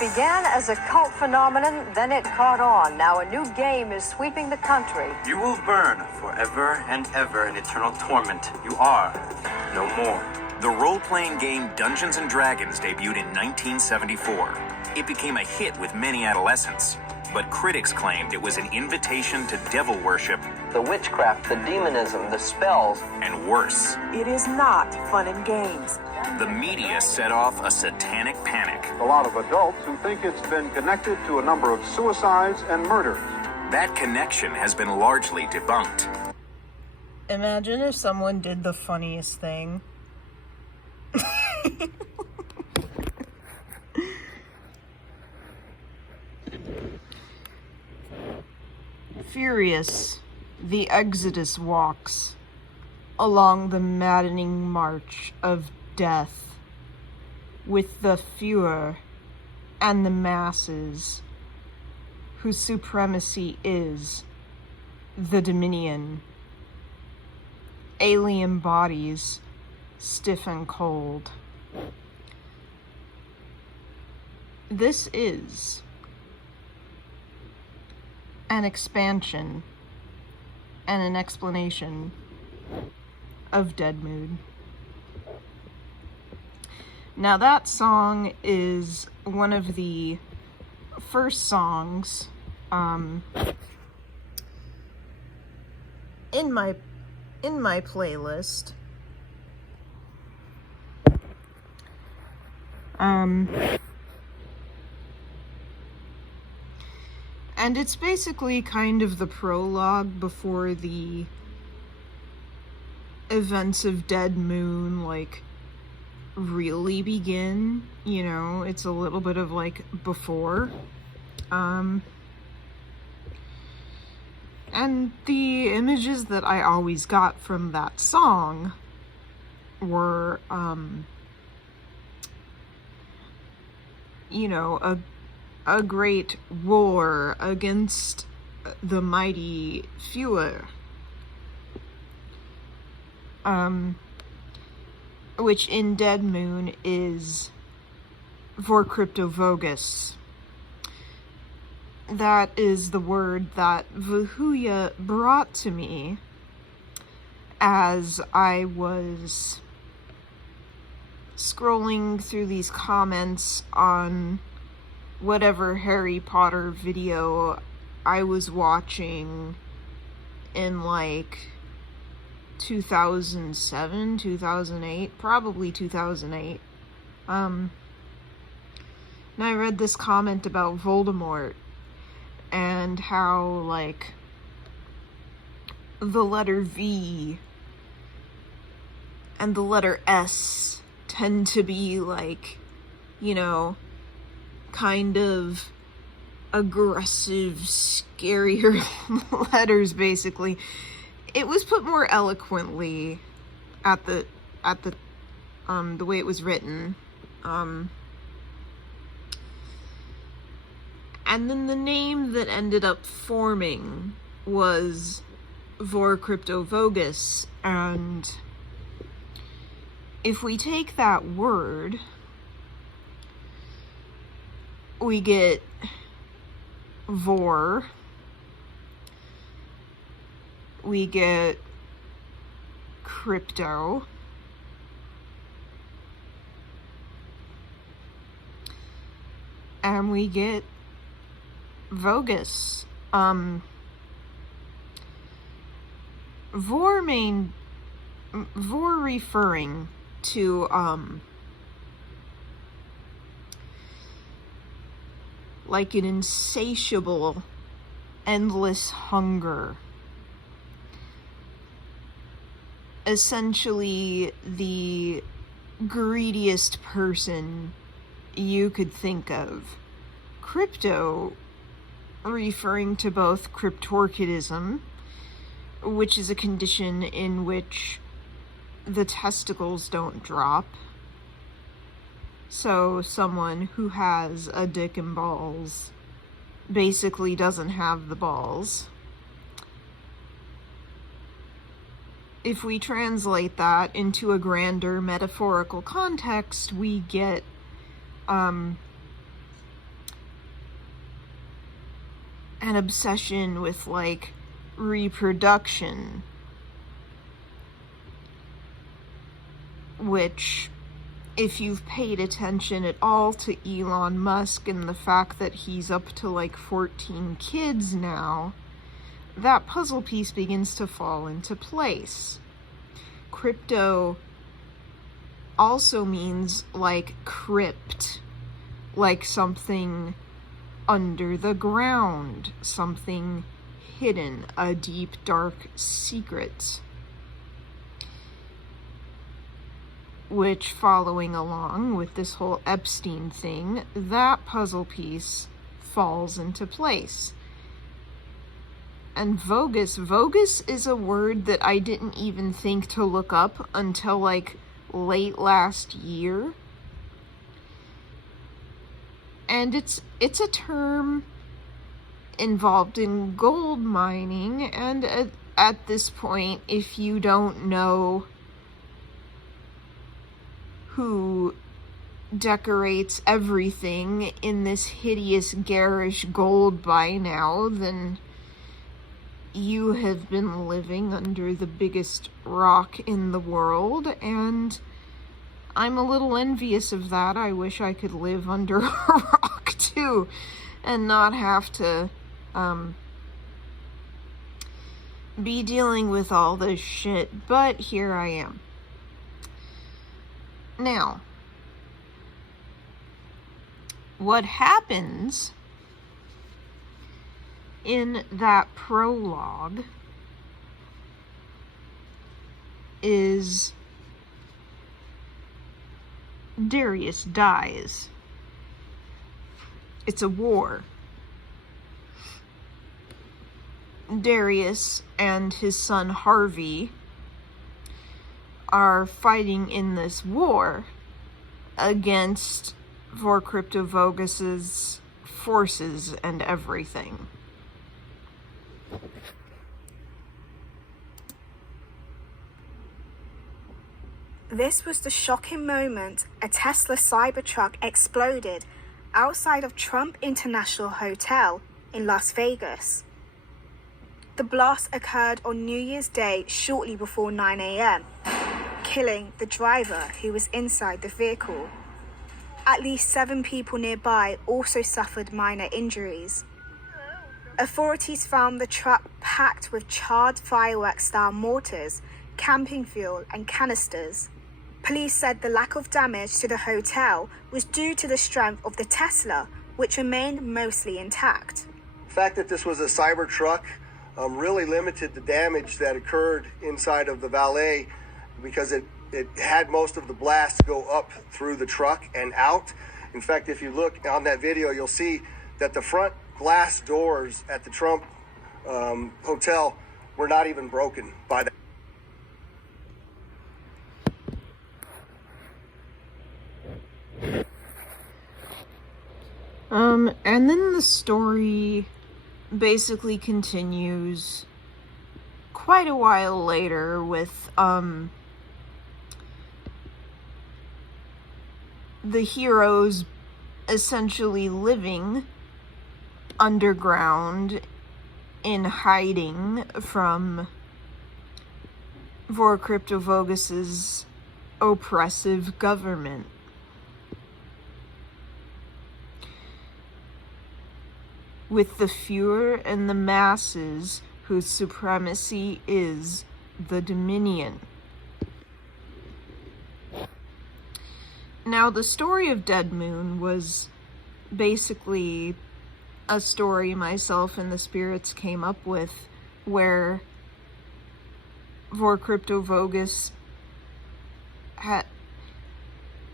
began as a cult phenomenon, then it caught on. Now a new game is sweeping the country. You will burn forever and ever in eternal torment. You are no more. The role-playing game Dungeons & Dragons debuted in 1974. It became a hit with many adolescents, but critics claimed it was an invitation to devil worship. The witchcraft, the demonism, the spells. And worse. It is not fun and games. The media set off a satanic panic. A lot of adults who think it's been connected to a number of suicides and murders. That connection has been largely debunked. Imagine if someone did the funniest thing. Furious, the Exodus walks along the maddening march of death with the Führer and the masses whose supremacy is the Dominion. Alien bodies, stiff and cold. This is an expansion and an explanation of Dead Moon. Now that song is one of the first songs in my playlist. And it's basically kind of the prologue before the events of Dead Moon, like, really begin. You know, it's a little bit of, like, before. And the images that I always got from that song were, you know, a great war against the mighty Führer. Which in Dead Moon is vor Cryptovogus. That is the word that Vahuya brought to me as I was scrolling through these comments on whatever Harry Potter video I was watching in like 2007, 2008, probably 2008. And I read this comment about Voldemort and how, like, the letter V and the letter S tend to be, like, you know, kind of aggressive, scarier letters, basically. It was put more eloquently at the way it was written. And then the name that ended up forming was vor Cryptovogus, and if we take that word, we get vor, we get crypto, and we get Vogus. Vor referring to like an insatiable, endless hunger. Essentially the greediest person you could think of. Crypto referring to both cryptorchidism, which is a condition in which the testicles don't drop. So someone who has a dick and balls basically doesn't have the balls. If we translate that into a grander metaphorical context, we get an obsession with, like, reproduction, which, if you've paid attention at all to Elon Musk and the fact that he's up to like 14 kids now, that puzzle piece begins to fall into place. Crypto also means like crypt, like something under the ground, something hidden, a deep, dark secret. Which, following along with this whole Epstein thing, that puzzle piece falls into place. And vogus is a word that I didn't even think to look up until like late last year. And it's a term involved in gold mining, and at this point, if you don't know who decorates everything in this hideous, garish gold by now, then you have been living under the biggest rock in the world, and I'm a little envious of that. I wish I could live under a rock too, and not have to be dealing with all this shit, but here I am. Now, what happens in that prologue is Darius dies. It's a war. Darius and his son Harvey are fighting in this war against Vor Cryptovogus's forces and everything. This was the shocking moment a Tesla Cybertruck exploded outside of Trump International Hotel in Las Vegas. The blast occurred on New Year's Day shortly before 9 a.m., killing the driver who was inside the vehicle. At least 7 people nearby also suffered minor injuries. Authorities found the truck packed with charred fireworks-style mortars, camping fuel, and canisters. Police said the lack of damage to the hotel was due to the strength of the Tesla, which remained mostly intact. The fact that this was a Cybertruck really limited the damage that occurred inside of the valet, because it had most of the blast go up through the truck and out. In fact, if you look on that video, you'll see that the front glass doors at the Trump hotel were not even broken by that. And then the story basically continues quite a while later with, the heroes essentially living underground in hiding from Vor Cryptovogus's oppressive government. With the Fuhrer and the masses whose supremacy is the Dominion. Now, the story of Dead Moon was basically a story myself and the spirits came up with, where Vor Cryptovogus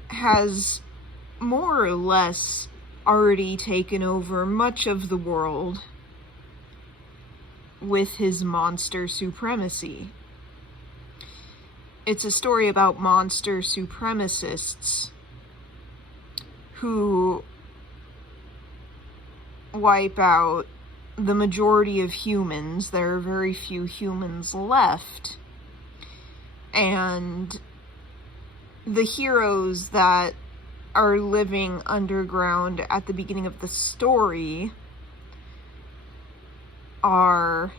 has more or less already taken over much of the world with his monster supremacy. It's a story about monster supremacists who wipe out the majority of humans. There are very few humans left. And the heroes that are living underground at the beginning of the story are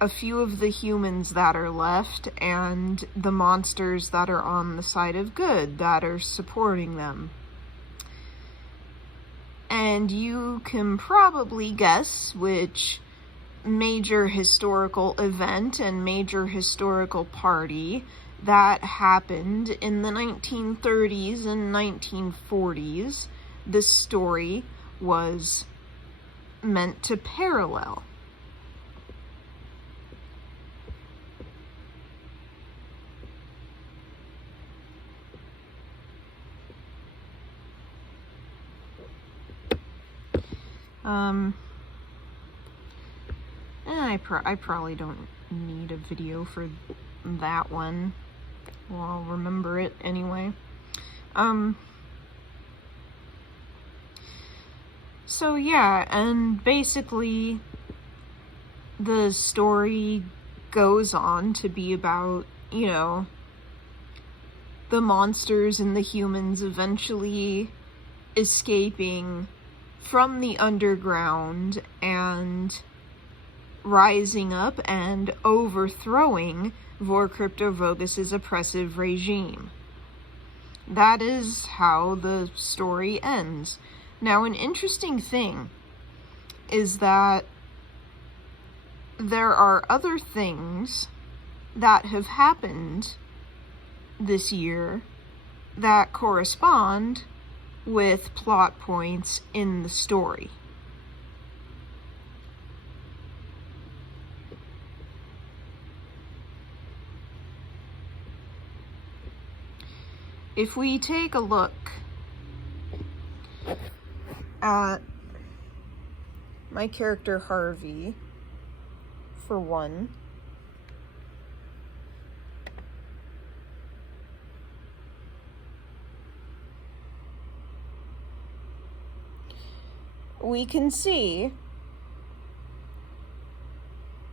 a few of the humans that are left and the monsters that are on the side of good that are supporting them. And you can probably guess which major historical event and major historical party that happened in the 1930s and 1940s this story was meant to parallel. I probably don't need a video for that one. Well, I'll remember it anyway. So yeah, and basically the story goes on to be about, you know, the monsters and the humans eventually escaping from the underground and rising up and overthrowing Vor-Cryptovogus's oppressive regime. That is how the story ends. Now, an interesting thing is that there are other things that have happened this year that correspond with plot points in the story. If we take a look at my character Harvey, for one, we can see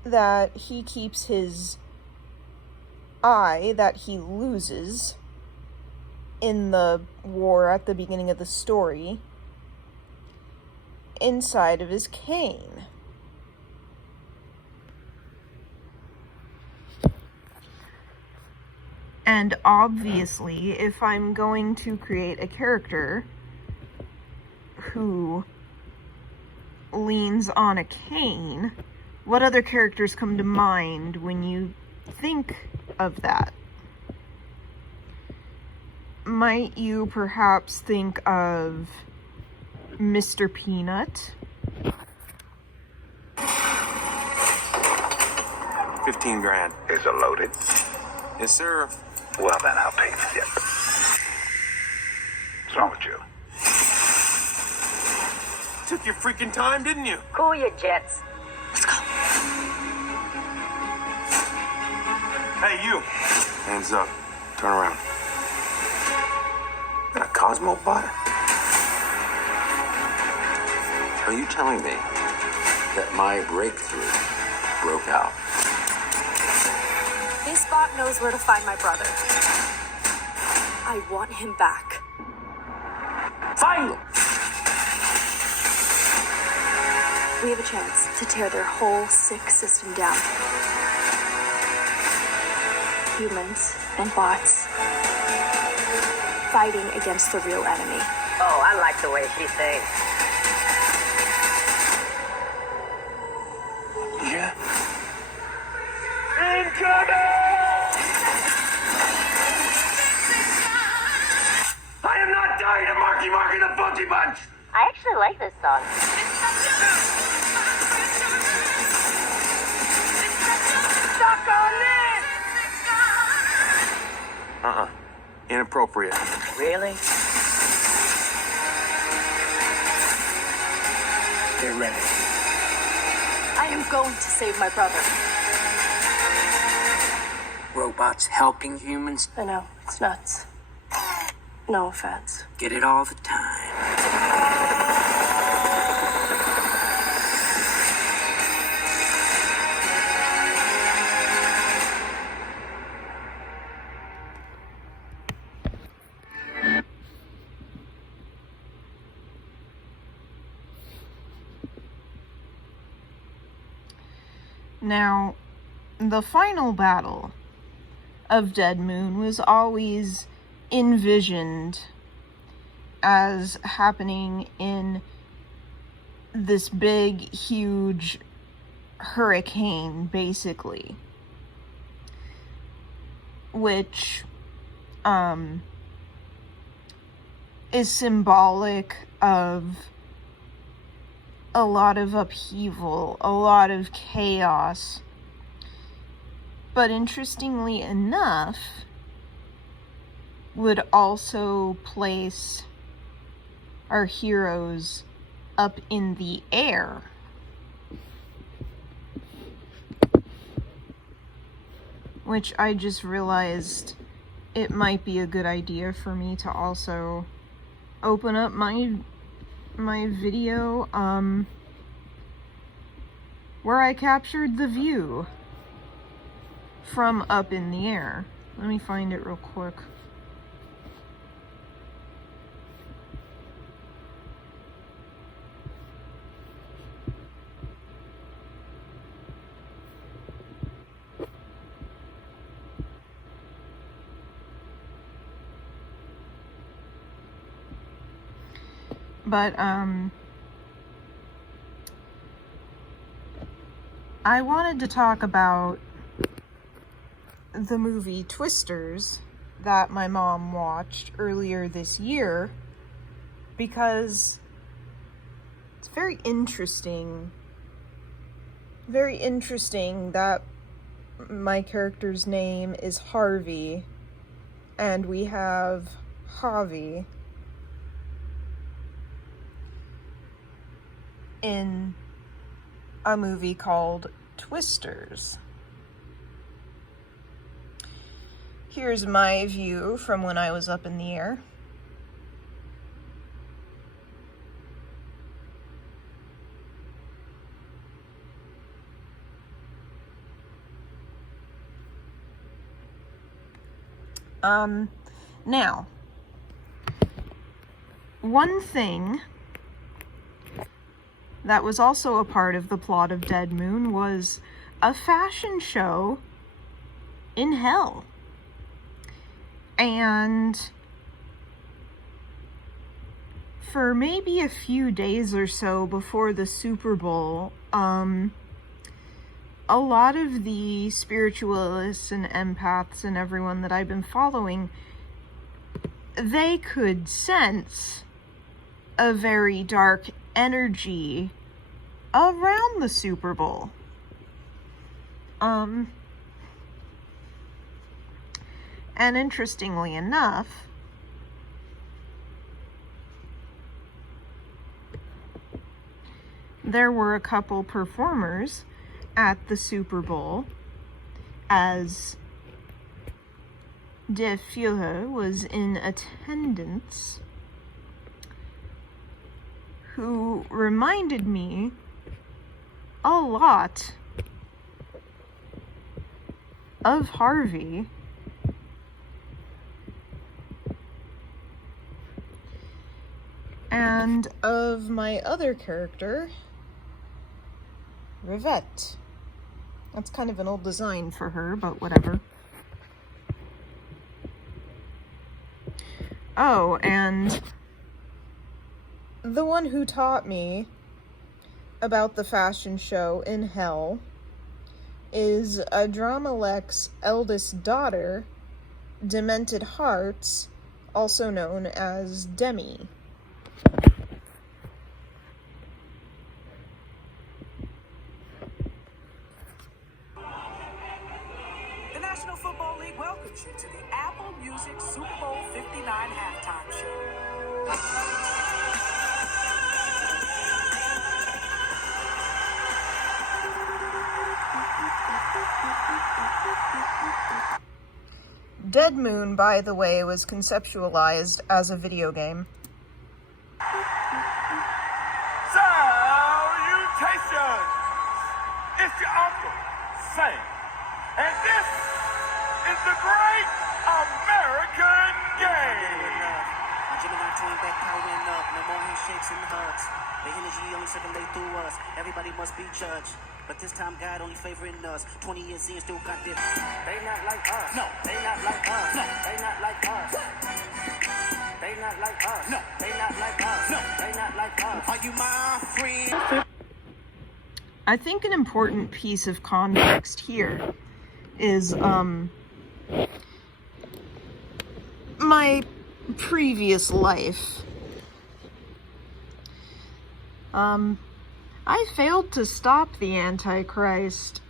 that he keeps his eye that he loses in the war at the beginning of the story inside of his cane. And obviously, if I'm going to create a character who leans on a cane, what other characters come to mind when you think of that? Might you perhaps think of Mr. Peanut? 15 grand. Is it loaded? Yes, sir. Well, then I'll pay for it. What's wrong with you? Took your freaking time, didn't you? Cool your jets. Let's go. Hey, you. Hands up. Turn around. That a Cosmo bot? Are you telling me that my breakthrough broke out? This bot knows where to find my brother. I want him back. Find them! We have a chance to tear their whole sick system down. Humans and bots fighting against the real enemy. Oh, I like the way she sings. Yeah. Incoming! I am not dying to Marky Mark and the Funky Bunch! I actually like this song. Stuck on this! Inappropriate. Really? Get ready. I am going to save my brother. Robots helping humans? I know, it's nuts. No offense. Get it all the time. Now, the final battle of Dead Moon was always envisioned as happening in this big, huge hurricane, basically, which is symbolic of a lot of upheaval, a lot of chaos. But interestingly enough, would also place our heroes up in the air. Which I just realized it might be a good idea for me to also open up my video where I captured the view from up in the air. Let me find it real quick. But, I wanted to talk about the movie Twisters that my mom watched earlier this year because it's very interesting that my character's name is Harvey and we have Javi in a movie called Twisters. Here's my view from when I was up in the air. Now, one thing that was also a part of the plot of Dead Moon was a fashion show in hell. And for maybe a few days or so before the Super Bowl, a lot of the spiritualists and empaths and everyone that I've been following, they could sense a very dark energy around the Super Bowl. And interestingly enough, there were a couple performers at the Super Bowl as Der Führer was in attendance, who reminded me a lot of Harvey and of my other character, Rivette. That's kind of an old design for her, but whatever. Oh, and the one who taught me about the fashion show in hell is a Dramalek's eldest daughter, Demented Hearts, also known as Demi. The National Football League welcomes you to the Apple Music Super Bowl 59 halftime show. Dead Moon, by the way, was conceptualized as a video game. Salutations! It's your uncle, Sam. And this is the Great American Game. My Gemini twin back powering up. No more handshakes and hugs. The energy only circulate through us. Everybody must be judged. But this time, God only favoring us. 20 years in, still got this. They not like us. No, they not like us. No, they not like us. They not like us. No, they not like us. No, they not like us. Are you my friend? I think an important piece of context here is, my previous life. I failed to stop the Antichrist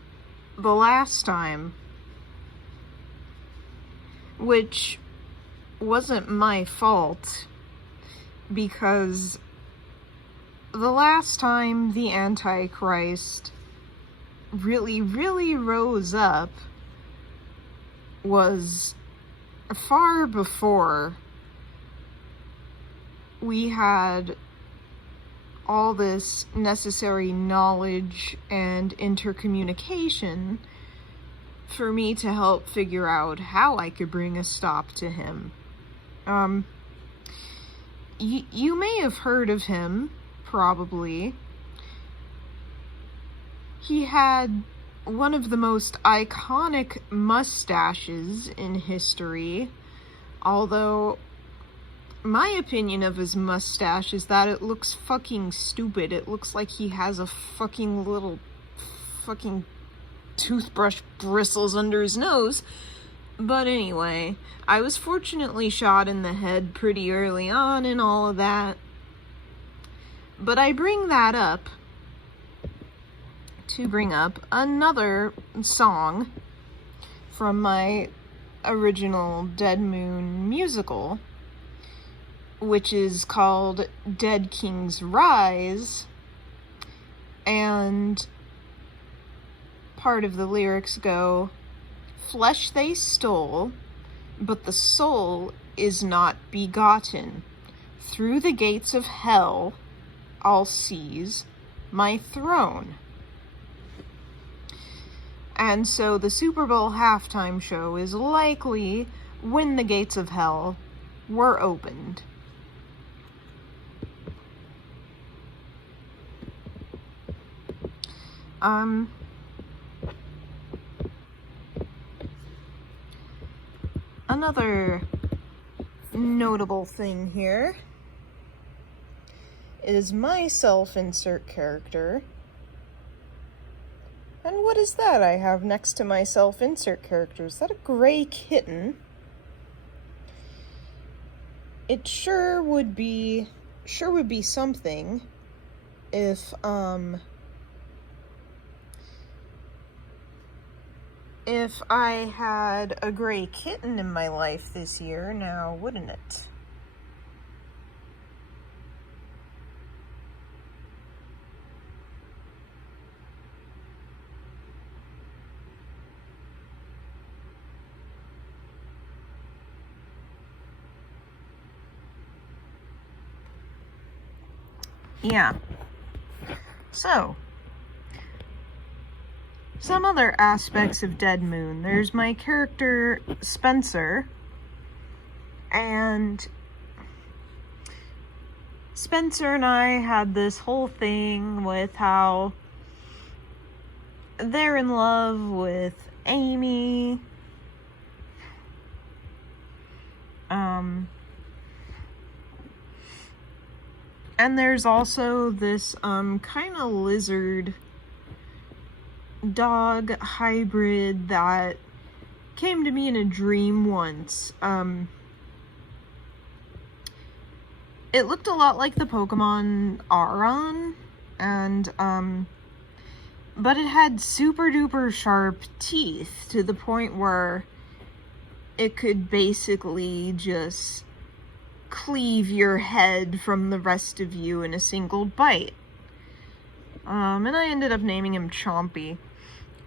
the last time, which wasn't my fault, because the last time the Antichrist really rose up was far before we had all this necessary knowledge and intercommunication for me to help figure out how I could bring a stop to him. You may have heard of him, probably. He had one of the most iconic mustaches in history, although my opinion of his mustache is that it looks fucking stupid. It looks like he has a fucking little fucking toothbrush bristles under his nose. But anyway, I was fortunately shot in the head pretty early on and all of that. But I bring that up to bring up another song from my original Dead Moon musical, which is called Dead King's Rise, and part of the lyrics go, "Flesh they stole, but the soul is not begotten. Through the gates of hell I'll seize my throne." And so the Super Bowl halftime show is likely when the gates of hell were opened. Another notable thing here is my self-insert character. And what is that I have next to my self-insert character? Is that a gray kitten? It sure would be something if I had a gray kitten in my life this year, now wouldn't it? Yeah. So, some other aspects of Dead Moon. There's my character, Spencer, and Spencer and I had this whole thing with how they're in love with Amy. And there's also this kind of lizard dog hybrid that came to me in a dream once. It looked a lot like the Pokemon Aron, and but it had super duper sharp teeth to the point where it could basically just cleave your head from the rest of you in a single bite. And I ended up naming him Chompy.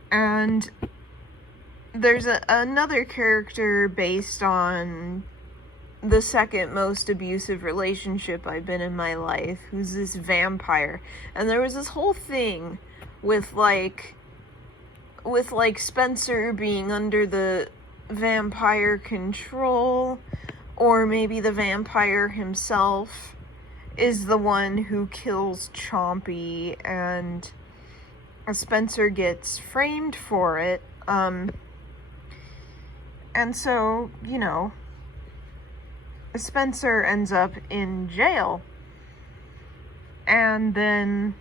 And there's another character based on the second most abusive relationship I've been in my life, who's this vampire. And there was this whole thing with like Spencer being under the vampire control, or maybe the vampire himself is the one who kills Chompy, and Spencer gets framed for it, and so, you know, Spencer ends up in jail, and then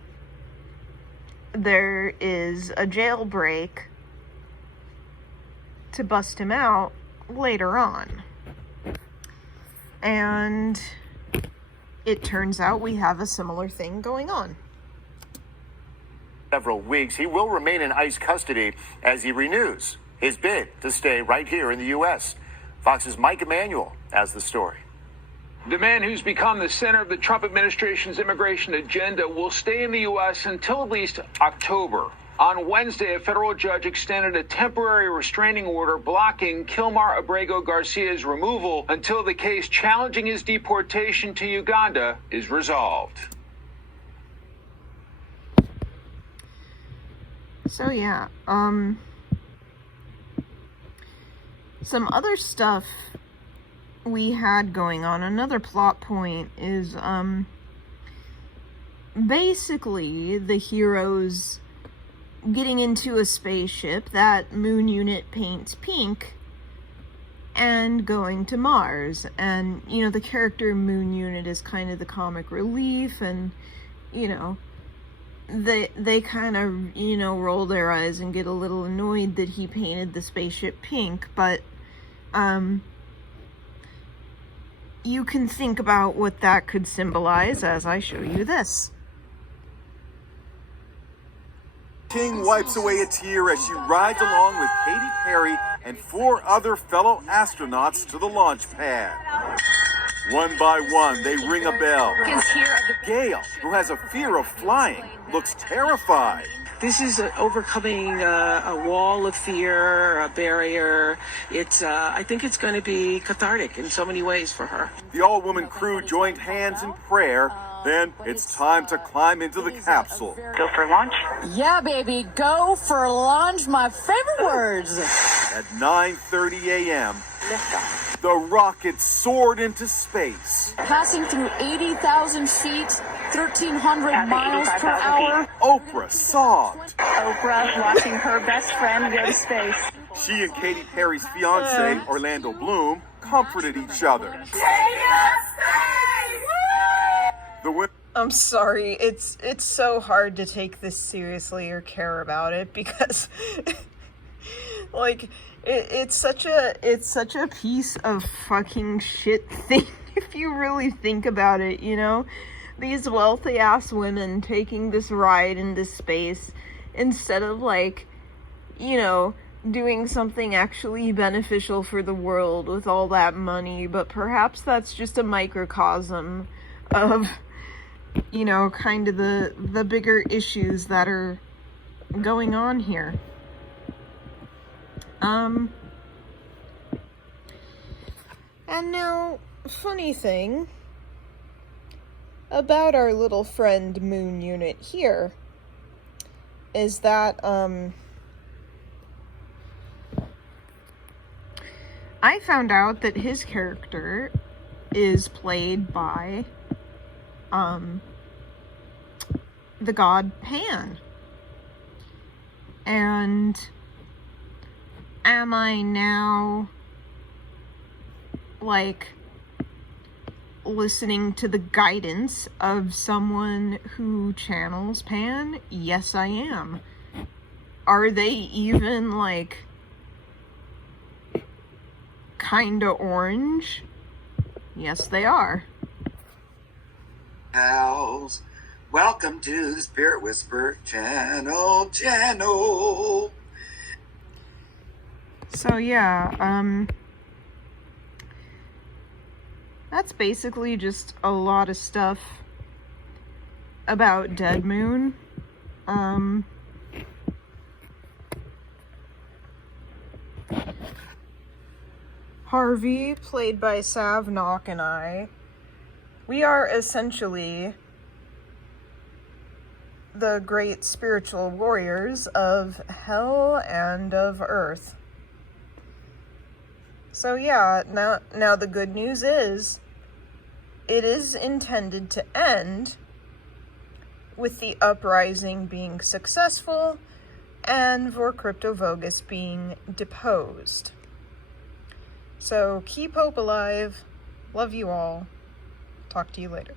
there is a jailbreak to bust him out later on. And it turns out we have a similar thing going on. Several weeks, he will remain in ICE custody as he renews his bid to stay right here in the U.S. Fox's Mike Emanuel has the story. The man who's become the center of the Trump administration's immigration agenda will stay in the U.S. until at least October. On Wednesday, a federal judge extended a temporary restraining order blocking Kilmar Abrego Garcia's removal until the case challenging his deportation to Uganda is resolved. So yeah, some other stuff we had going on. Another plot point is, basically the heroes getting into a spaceship that Moon Unit paints pink and going to Mars. And, you know, the character Moon Unit is kind of the comic relief, and, you know, they kind of, you know, roll their eyes and get a little annoyed that he painted the spaceship pink, but, you can think about what that could symbolize as I show you this. King wipes away a tear as she rides along with Katy Perry and 4 other fellow astronauts to the launch pad. One by one, they ring a bell. Gail, who has a fear of flying, looks terrified. This is overcoming a wall of fear, a barrier. I think it's going to be cathartic in so many ways for her. The all-woman crew joined hands in prayer. Then it's time to climb into the capsule. Go for launch? Yeah, baby, go for launch, my favorite words. At 9:30 a.m., the rocket soared into space. Passing through 80,000 feet, 1,300 miles per hour. Oprah sobbed. Oprah watching her best friend go to space. She and Katy Perry's fiancé, Orlando Bloom, comforted each other. I'm sorry, it's so hard to take this seriously or care about it, because like it's such a piece of fucking shit thing if you really think about it, you know? These wealthy ass women taking this ride into space instead of, like, you know, doing something actually beneficial for the world with all that money. But perhaps that's just a microcosm of, you know, kind of the bigger issues that are going on here. And now, funny thing about our little friend Moon Unit here is that, I found out that his character is played by, the god Pan. And am I now, like, listening to the guidance of someone who channels Pan? Yes, I am. Are they even, like, kinda orange? Yes, they are. Pals, welcome to the Spirit Whisper channel. So yeah, that's basically just a lot of stuff about Dead Moon. Harvey, played by Savnock, and we are essentially the great spiritual warriors of hell and of earth. So yeah, now the good news is, it is intended to end with the uprising being successful and Vor Cryptovogus being deposed. So keep hope alive. Love you all. Talk to you later.